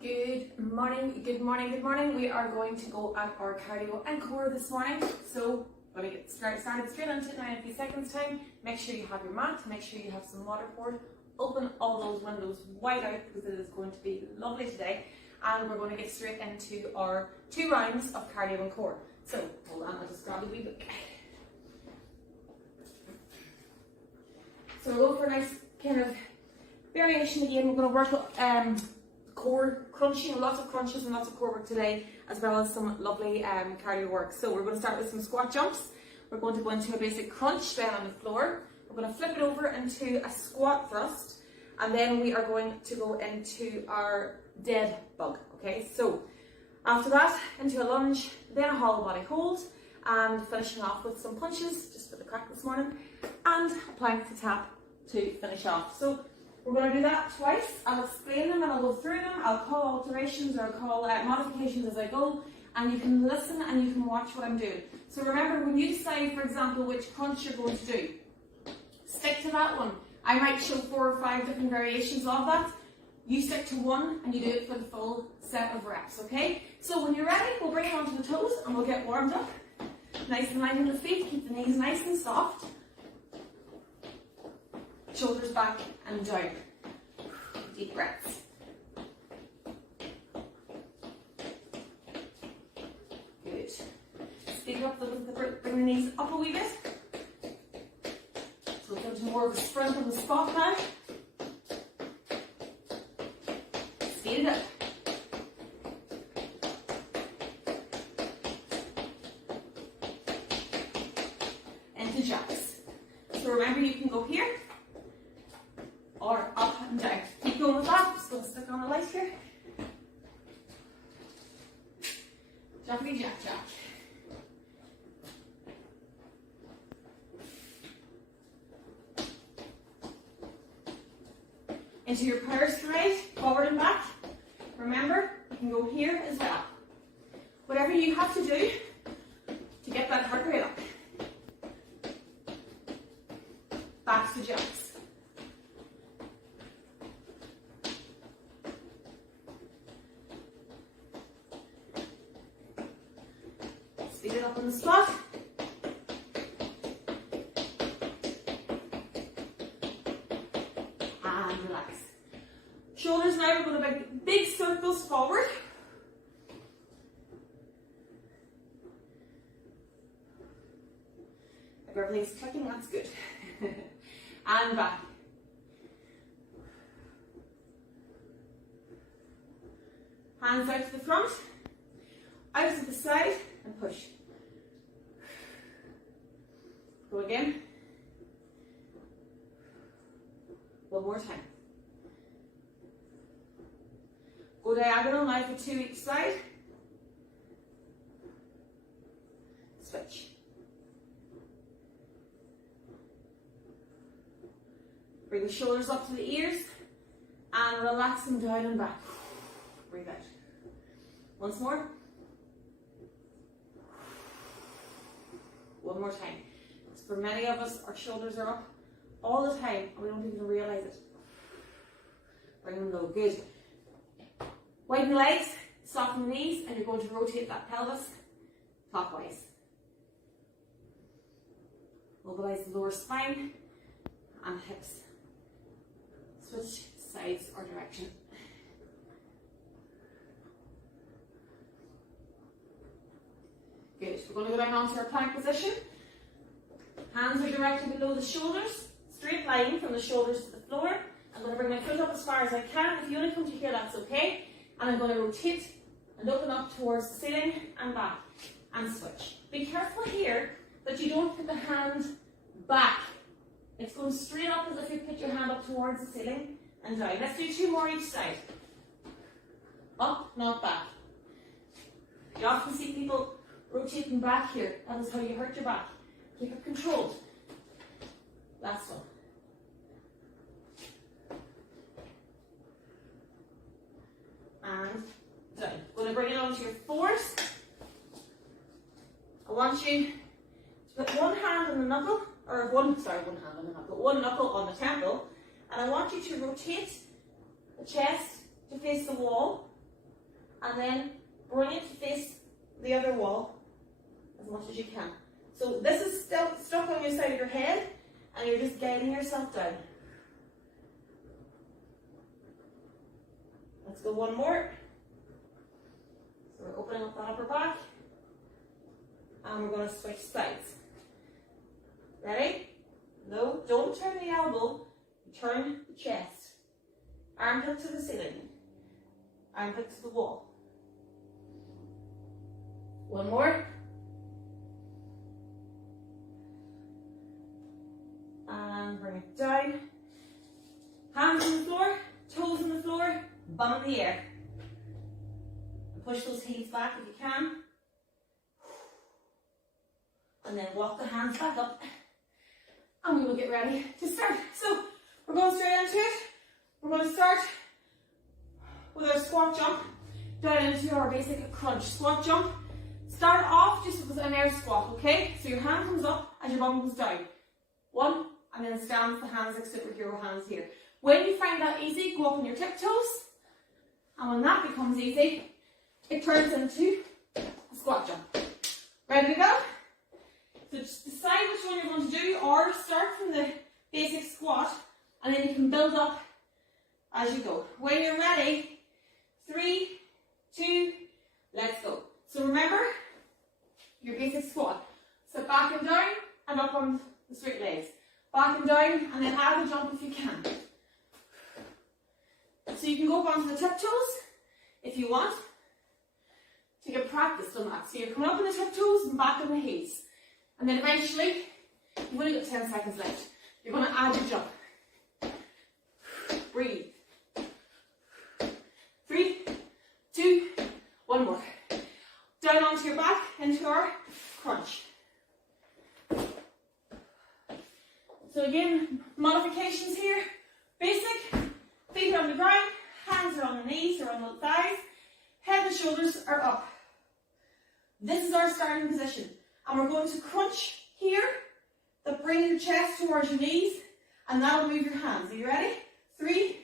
Good morning, good morning, good morning. We are going to go at our cardio and core this morning. So we're going to get started straight into it now in a few seconds time. Make sure you have your mat, make sure you have some water poured. Open all those windows wide out because it is going to be lovely today. And we're going to get straight into our 2 rounds of cardio and core. So hold on, I'll just grab a wee book. So we'll go for a nice kind of variation again. We're going to work core crunching, lots of crunches and lots of core work today, as well as some lovely cardio work. So we're going to start with some squat jumps. We're going to go into a basic crunch then on the floor. We're going to flip it over into a squat thrust, and then we are going to go into our dead bug. Okay, so after that, into a lunge, then a hollow body hold, and finishing off with some punches, just for the crack this morning, and a plank to tap to finish off. So we're going to do that twice. I'll explain them and I'll go through them. I'll call alterations or I'll call modifications as I go, and you can listen and you can watch what I'm doing. So remember, when you decide, for example, which crunch you're going to do, stick to that one. I might show 4 or 5 different variations of that. You stick to one and you do it for the full set of reps, okay? So when you're ready, we'll bring it onto the toes and we'll get warmed up. Nice and light on the feet, keep the knees nice and soft. Shoulders back and down. Deep breaths. Good. Speed up bring the knees up a wee bit. So we'll go to more of a sprint on the spot now. Speed it up. Into jacks. So remember, you can go here or up and down. Keep going with that. Just going to stick on the light here. Jackety jack jack. Into your power stride, forward and back. Remember, you can go here as well. Whatever you have to do to get that heart rate up. Back to jacks. Speed it up on the spot. And relax. Shoulders now, we're going to make big circles forward. If everything's clicking, that's good. And back. Hands out to the front, out to the side, and push. Go again. One more time. Go diagonal now for 2 each side. Switch. Bring the shoulders up to the ears and relax them down and back. Breathe out. Once more. One more time. Because for many of us, our shoulders are up all the time and we don't even realize it. Bring them low. Good. Widen the legs, soften the knees, and you're going to rotate that pelvis clockwise. Mobilize the lower spine and hips. Switch sides or direction. Good. We're going to go back onto our plank position. Hands are directly below the shoulders. Straight line from the shoulders to the floor. I'm going to bring my foot up as far as I can. If you only come to here, that's okay. And I'm going to rotate and open up towards the ceiling and back and switch. Be careful here that you don't put the hand back. It's going straight up as if you put your hand up towards the ceiling and down. Let's do 2 more each side. Up, not back. You often see people rotating back here. That is how you hurt your back. Keep it controlled. Last one. And down. Going to bring it onto your fours. I want you to put one hand on the knuckle, or one hand on the knuckle, one knuckle on the temple, and I want you to rotate the chest to face the wall and then bring it to face the other wall as much as you can. So this is still stuck on your side of your head, and you're just guiding yourself down. Let's go one more. So we're opening up the upper back, and we're going to switch sides. Ready? No, don't turn the elbow, turn the chest. Armpit to the ceiling, armpit to the wall. One more. And bring it down. Hands on the floor, toes on the floor, bum in the air. And push those heels back if you can. And then walk the hands back up. And we will get ready to start. So we're going straight into it. We're going to start with our squat jump down into our basic crunch. Squat jump. Start off just with an air squat, okay? So your hand comes up and your bum comes down. One, and then stand with the hands like superhero hands here. When you find that easy, go up on your tiptoes. And when that becomes easy, it turns into a squat jump. Ready to go? So just decide which one you're going to do, or start from the basic squat, and then you can build up as you go. When you're ready, 3, 2, let's go. So remember, your basic squat. So back and down, and up on the straight legs. Back and down, and then add a jump if you can. So you can go up onto the tiptoes, if you want, to get practice on that. So you're coming up on the tiptoes and back on the heels. And then eventually, you've only got 10 seconds left. You're going to add your jump. Breathe. 3, 2, one more. Down onto your back, into our crunch. So again, modifications here. Basic, feet are on the ground, hands are on the knees or on the thighs, head and shoulders are up. This is our starting position. And we're going to crunch here, that bring your chest towards your knees, and that'll move your hands. Are you ready? 3,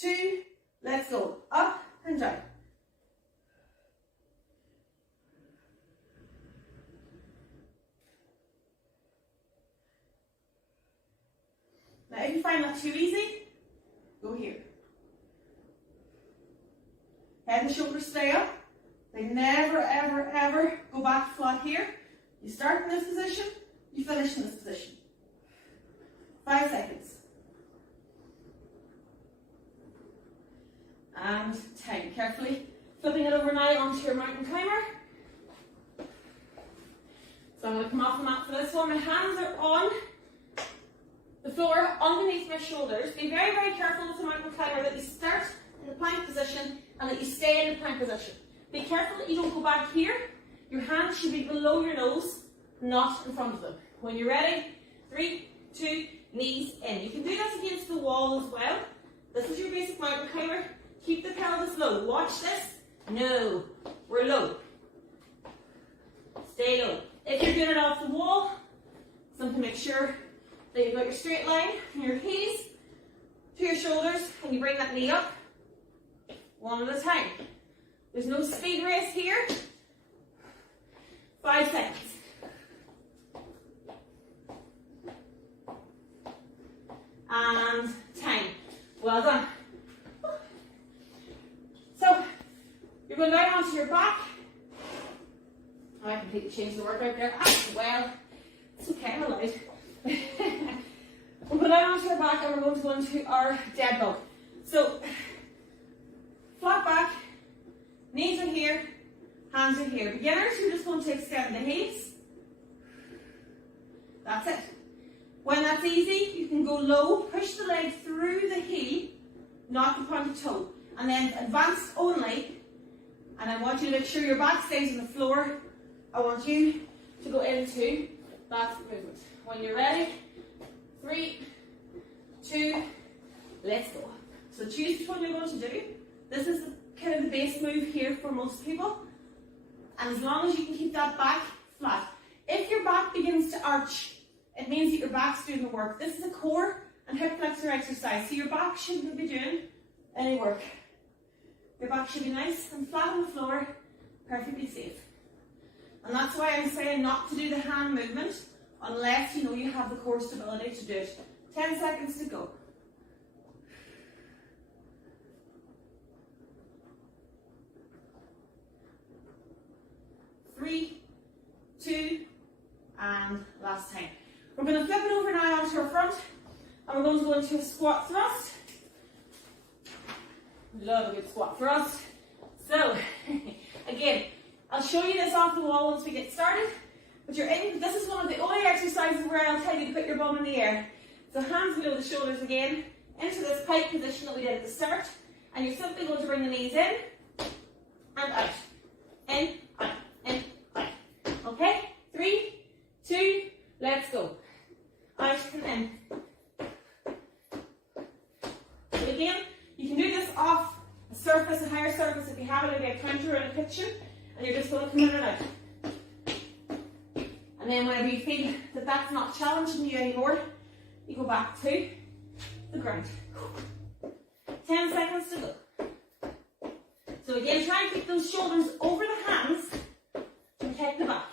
2, let's go. Up and down. Now if you find that too easy, go here. Head and shoulders stay up. They never, ever, ever go back flat here. You start in this position, you finish in this position. 5 seconds. And time. Carefully flipping it over now onto your mountain climber. So I'm going to come off the mat for this one. My hands are on the floor underneath my shoulders. Be very, very careful with the mountain climber that you start in the plank position and that you stay in the plank position. Be careful that you don't go back here. Your hands should be below your nose, not in front of them. When you're ready, 3, 2, knees in. You can do this against the wall as well. This is your basic mountain climber. Keep the pelvis low. Watch this. No, we're low. Stay low. If you're doing it off the wall, something make sure that you've got your straight line from your heels to your shoulders, and you bring that knee up one at a time. There's no speed race here. 5 seconds. And time. Well done. So, you're going down onto your back. Oh, I completely changed the workout there. Well, it's okay, I'm allowed. We'll go down onto our back and we're going to go into our dead bug. So, flat back, knees are here, hands are here. Beginners, you're just going to extend the heels. That's it. When that's easy, you can go low, push the leg through the heel, not the pointed toe. And then advanced only, and I want you to make sure your back stays on the floor. I want you to go into that movement. When you're ready, 3, 2, let's go. So choose which one you're going to do. This is kind of the base move here for most people. And as long as you can keep that back flat. If your back begins to arch, it means that your back's doing the work. This is a core and hip flexor exercise, so your back shouldn't be doing any work. Your back should be nice and flat on the floor, perfectly safe. And that's why I'm saying not to do the hand movement unless you know you have the core stability to do it. 10 seconds to go. 3, 2, and last time. We're going to flip it over now onto our front, and we're going to go into a squat thrust. Love a good squat thrust. So, again, I'll show you this off the wall once we get started, but you're in, this is one of the only exercises where I'll tell you to put your bum in the air. So hands below the shoulders again, into this pike position that we did at the start, and you're simply going to bring the knees in, and out. In, out, in, out. Okay? 3, 2, let's go. Out and in. So again, you can do this off a surface, a higher surface, if you have it, maybe a counter or a kitchen, and you're just going to come in and out. And then whenever you feel that that's not challenging you anymore, you go back to the ground. 10 seconds to go. So again, try and keep those shoulders over the hands to protect the back.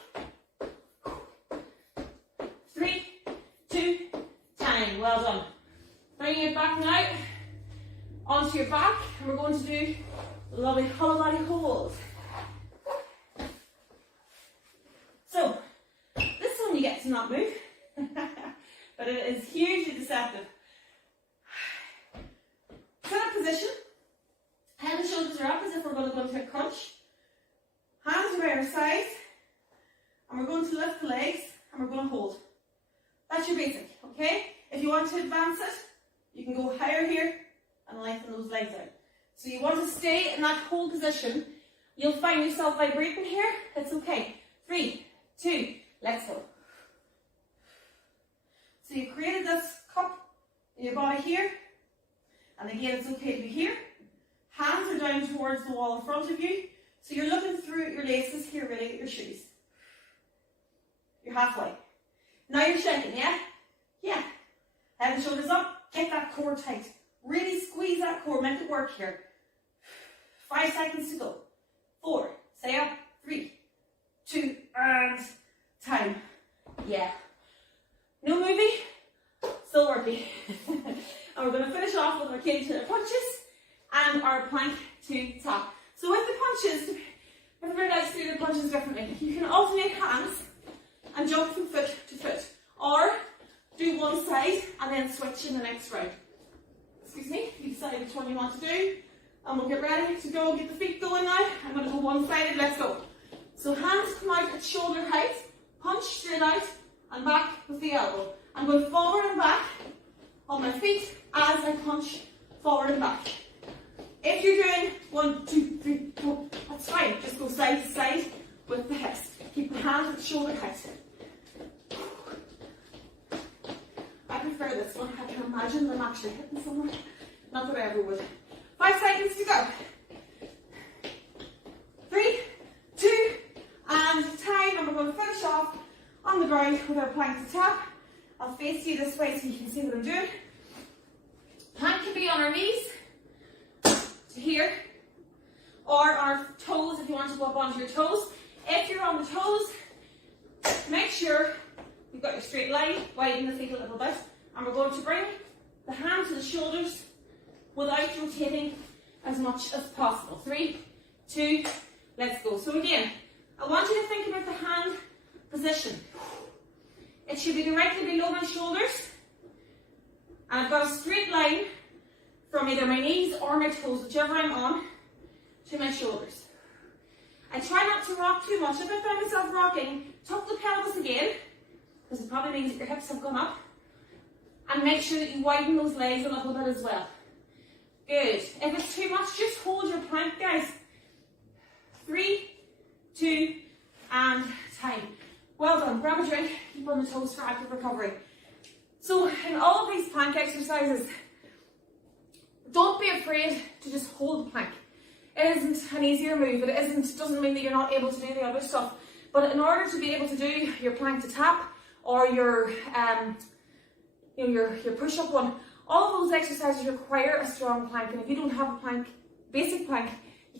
3, 2, time. Well done. Bringing it back now onto your back, and we're going to do a lovely hollow body hold. So, this one you get to not move, but it is hugely deceptive. Sit up position, head and shoulders are up as if we're going to go into a crunch. Hands are by our sides, and we're going to lift the legs, and we're going to hold. That's your basic, okay? If you want to advance it, you can go higher here and lengthen those legs out. So you want to stay in that hold position. You'll find yourself vibrating here. It's okay. 3, 2, let's go. So you've created this cup in your body here. And again, it's okay to be here. Hands are down towards the wall in front of you. So you're looking through your laces here, really, at your shoes. You're halfway. Now you're shaking, yeah? Yeah. Head and shoulders up. Get that core tight. Really squeeze that core. Make it work here. 5 seconds to go. 4. Stay up. 3, 2, and time. Yeah. No movie. Still working. And we're going to finish off with our cage to the punches and our plank to tap. So with the punches, everybody likes to do the punches differently. You can alternate hands and jump from foot to foot. Or do one side and then switch in the next round. Excuse me, you decide which one you want to do. And we'll get ready to go, get the feet going now. I'm going to go one-sided, let's go. So hands come out at shoulder height, punch straight out, and back with the elbow. I'm going forward and back on my feet as I punch forward and back. If you're doing 1, 2, 3, 4, that's fine. Just go side to side with the hips. Keep the hands at shoulder height. I prefer this one. I can imagine them actually hitting someone. Not that I ever would. 5 seconds to go. 3, 2, and time. And we're going to finish off on the ground with our plank to tap. I'll face you this way so you can see what I'm doing. Plank can be on our knees to here, or on our toes if you want to go up onto your toes. If you're on the toes, make sure you've got your straight line, widen the feet a little bit, and we're going to bring the hand to the shoulders without rotating as much as possible. 3, 2, let's go. So again, I want you to think about the hand position. It should be directly below my shoulders, and I've got a straight line from either my knees or my toes, whichever I'm on, to my shoulders. I try not to rock too much. If I find myself rocking, tuck the pelvis again, because it probably means that your hips have gone up, and make sure that you widen those legs a little bit as well. Good. If it's too much, just hold your plank, guys. 3, 2, and time. Well done. Grab a drink. Keep on the toes for active recovery. So in all of these plank exercises, don't be afraid to just hold the plank. It isn't an easier move. It doesn't mean that you're not able to do the other stuff. But in order to be able to do your plank to tap or your push-up one, all of those exercises require a strong plank. And if you don't have a plank, basic plank,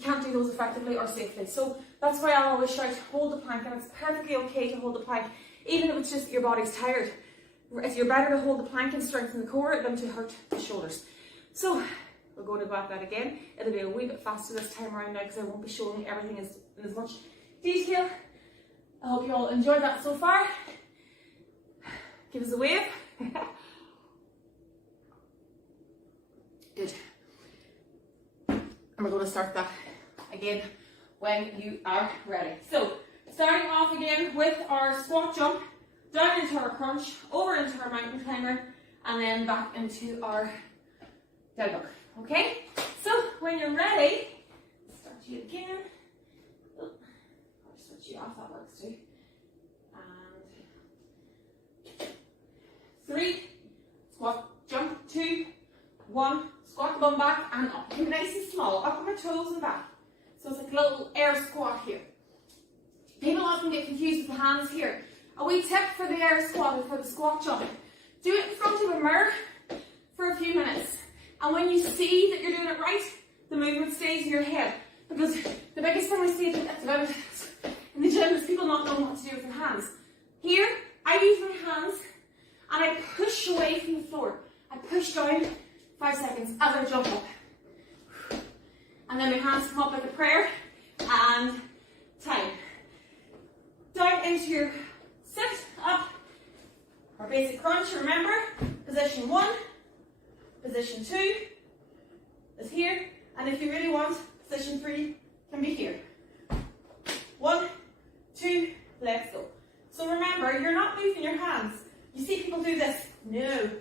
can't do those effectively or safely. So that's why I always shout, hold the plank, and it's perfectly okay to hold the plank, even if it's just your body's tired. You're better to hold the plank and strengthen the core than to hurt the shoulders. So we're going to go at that again. It'll be a wee bit faster this time around now because I won't be showing everything in as much detail. I hope you all enjoyed that so far. Give us a wave. Good. And we're going to start that again when you are ready. So starting off again with our squat jump, down into our crunch, over into our mountain climber, and then back into our dead bug. Okay? So when you're ready, start you again. Oh, I'll switch you off, that works too. And 3, squat, jump, 2, 1, squat, bum back and up. Keep it nice and small, up on my toes and back. So it's like a little air squat here. People often get confused with the hands here. A wee tip for the air squat or for the squat jump. Do it in front of a mirror for a few minutes. And when you see that you're doing it right, the movement stays in your head. Because the biggest thing I see in the gym is people not knowing what to do with their hands. Here, I use my hands and I push away from the floor. I push down 5 seconds as I jump up. And then my hands come up like a prayer and time. Down into your sit up, our basic crunch, remember, position 1, position 2 is here, and if you really want, position 3 can be here. 1, 2, let's go. So remember, you're not moving your hands. You see people do this. No.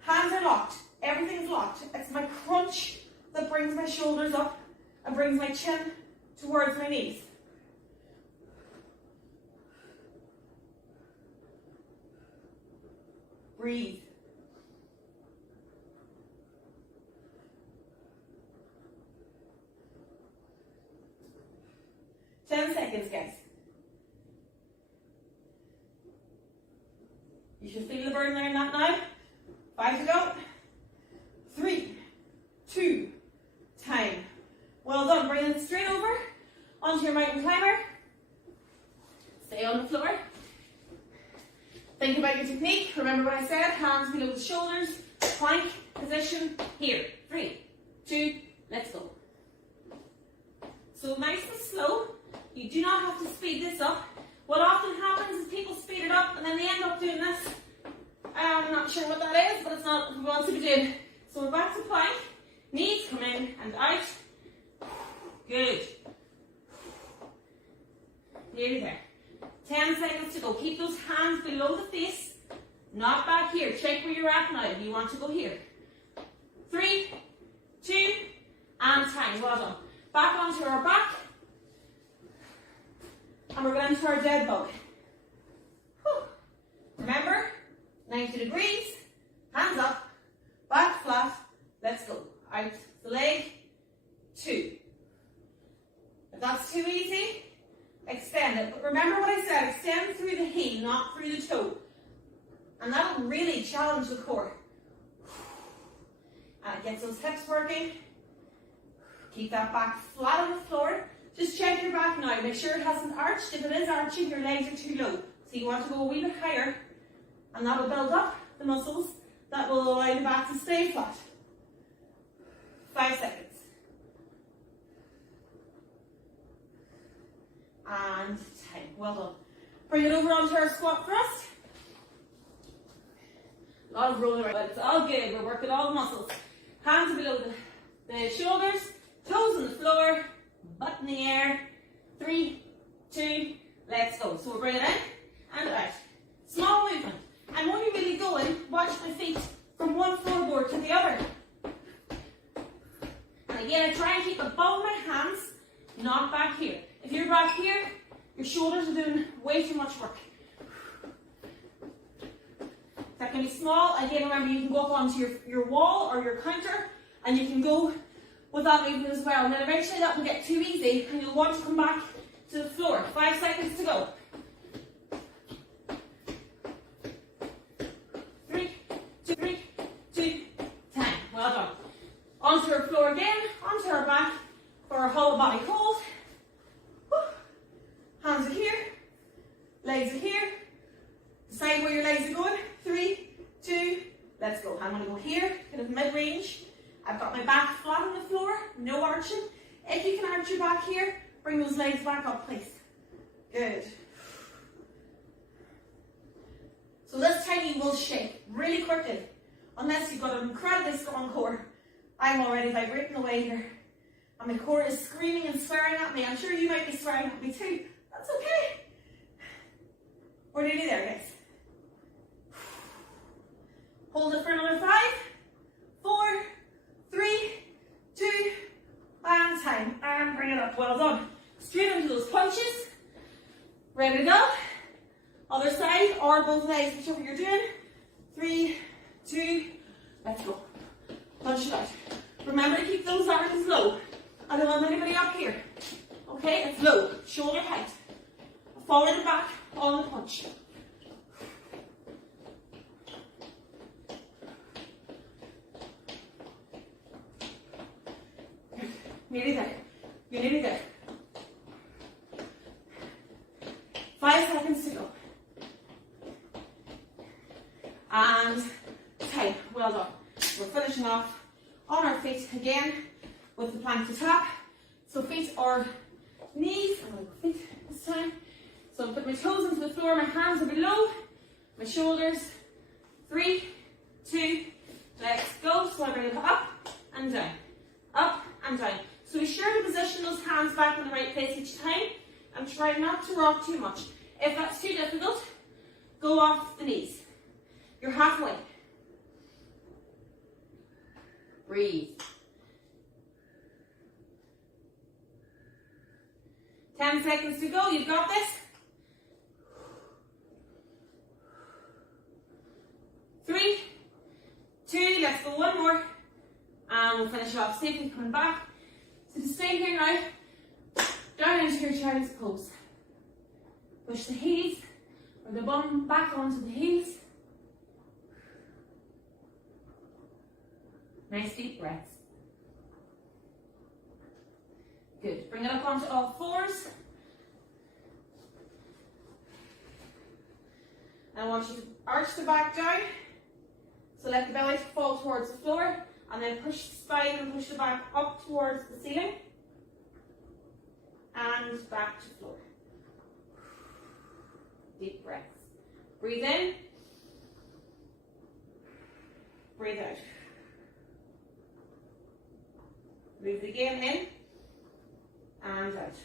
Hands are locked. Everything's locked. It's my crunch that brings my shoulders up and brings my chin towards my knees. Breathe. Ten seconds, guys. You should feel the burn there in that now. 5 to go. 3, 2, time. Well done. Bring it straight over onto your mountain climber. Stay on the floor. Think about your technique. Remember what I said, hands below the shoulders, plank position here. 3, 2, let's go. So nice and slow. You do not have to speed this up. What often happens is people speed it up and then they end up doing this. I'm not sure what that is, but it's not what we want to be doing. So we're back to plank. Knees come in and out. Good. Nearly there. 10 seconds to go. Keep those hands below the face, not back here. Check where you're at now. You want to go here. 3, 2, and time. Well done. Back onto our back. And we're going to our dead bug. Whew. Remember, 90 degrees, hands up, back flat. Let's go. Out the leg. 2. If that's too easy, extend it. But remember what I said, extend through the heel, not through the toe. And that'll really challenge the core. And it gets those hips working. Keep that back flat on the floor. Just check your back now. Make sure it hasn't arched. If it is arching, your legs are too low. So you want to go a wee bit higher. And that'll build up the muscles that will allow the back to stay flat. 5 seconds. And time. Well done. Bring it over onto our squat thrust. A lot of rolling around, but it's all good. We're working all the muscles. Hands below the shoulders, toes on the floor, butt in the air. 3, 2, let's go. So we're bringing it in and out. Small movement. And when you're really going, watch my feet from one floorboard to the other. And again, I try and keep above my hands, not back here. If you're back here, your shoulders are doing way too much work. That can be small. Again, remember, you can go up onto your wall or your counter, and you can go with that movement as well. And then eventually that will get too easy, and you'll want to come back to the floor. 5 seconds to go. 3, 2, time. Well done. Onto our floor again, onto our back for our whole body legs are going. 3, 2, let's go. I'm going to go here, kind of mid-range. I've got my back flat on the floor, no arching. If you can arch your back here, bring those legs back up, please. Good. So this time you will shake really quickly, unless you've got an incredibly strong core. I'm already vibrating away here, and my core is screaming and swearing at me. I'm sure you might be swearing at me too. That's okay. We're nearly there, guys. Hold it for another 5, 4, 3, 2, and time. And bring it up. Well done. Straight into those punches. Ready to go. Other side or both legs, whichever you're doing. 3, 2, let's go. Punch it out. Remember to keep those arms low. I don't want anybody up here. Okay, it's low. Shoulder height. Forward and back on the punch. Nearly there. You're nearly there. 5 seconds to go. And time. Well done. We're finishing off on our feet again with the plank to tap. So feet or knees. I'm going to go feet this time. So I'm putting my toes into the floor, my hands are below, my shoulders. 3, 2, let's go. So I bring it up and down. Up and down. So be sure to position those hands back in the right place each time and try not to rock too much. If that's too difficult, go off the knees. You're halfway. Breathe. 10 seconds to go. You've got this. 3, 2, let's go one more. And we'll finish off safely coming back. So to stay here now, down into your child's pose. Push the heels or the bum back onto the heels. Nice deep breaths. Good. Bring it up onto all fours. I want you to arch the back down. So let the belly fall towards the floor. And then push the spine and push the back up towards the ceiling. And back to floor. Deep breaths. Breathe in. Breathe out. Breathe again in. And out.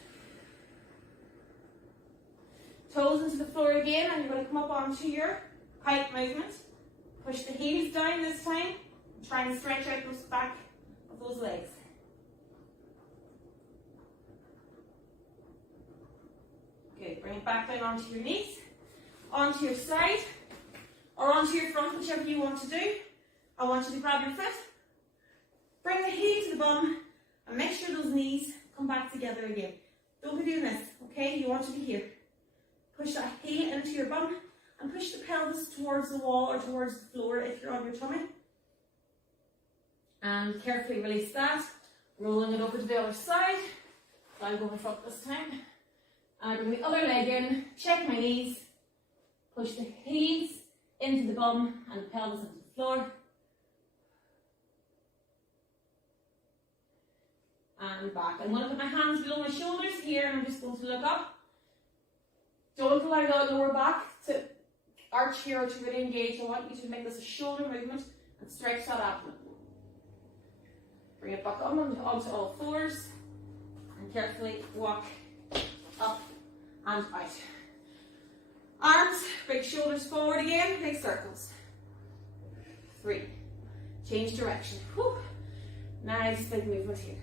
Toes into the floor again, and you're going to come up onto your kite movement. Push the heels down this time. Try and stretch out those back of those legs. Good. Bring it back down onto your knees, onto your side, or onto your front, whichever you want to do. I want you to grab your foot, bring the heel to the bum, and make sure those knees come back together again. Don't be doing this, okay? You want to be here. Push that heel into your bum and push the pelvis towards the wall or towards the floor if you're on your tummy. And carefully release that, rolling it over to the other side. So I'm going front this time. I bring the other leg in, check my knees, push the heels into the bum and the pelvis into the floor. And back. I'm going to put my hands below my shoulders here and I'm just going to look up. Don't allow the lower back to arch here or to really engage. I want you to make this a shoulder movement and stretch that abdomen. Bring it back on onto all fours and carefully walk up and out. Arms, big shoulders forward again, big circles. 3. Change direction. Whew. Nice big movement here.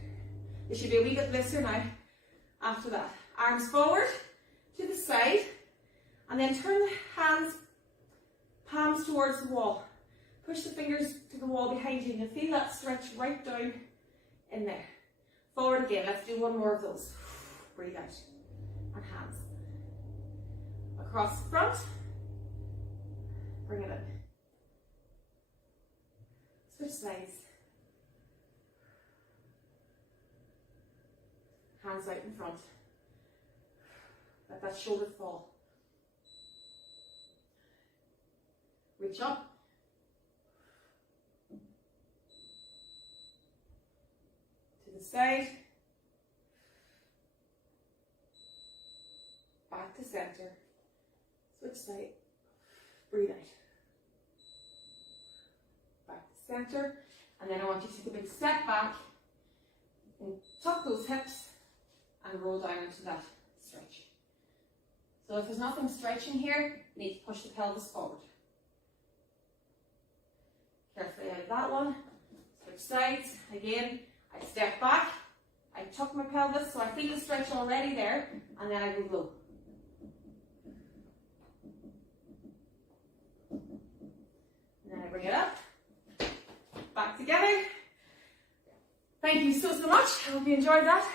It should be a wee bit looser now. After that, arms forward to the side and then turn the hands, palms towards the wall. Push the fingers to the wall behind you and you'll feel that stretch right down in there. Forward again. Let's do one more of those. Breathe out. And hands. Across the front. Bring it in. Switch sides. Hands out in front. Let that shoulder fall. reach up. To the side. Back to center. Switch side. Breathe out. Back to center. And then I want you to take a big step back and tuck those hips and roll down into that stretch. So if there's nothing stretching here, you need to push the pelvis forward. Carefully out of that one. Switch sides. Again, I step back. I tuck my pelvis so I feel the stretch already there, and then I go low. And then I bring it up. Back together. Thank you so much. I hope you enjoyed that.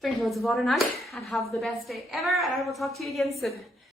Drink loads of water now and have the best day ever, and I will talk to you again soon.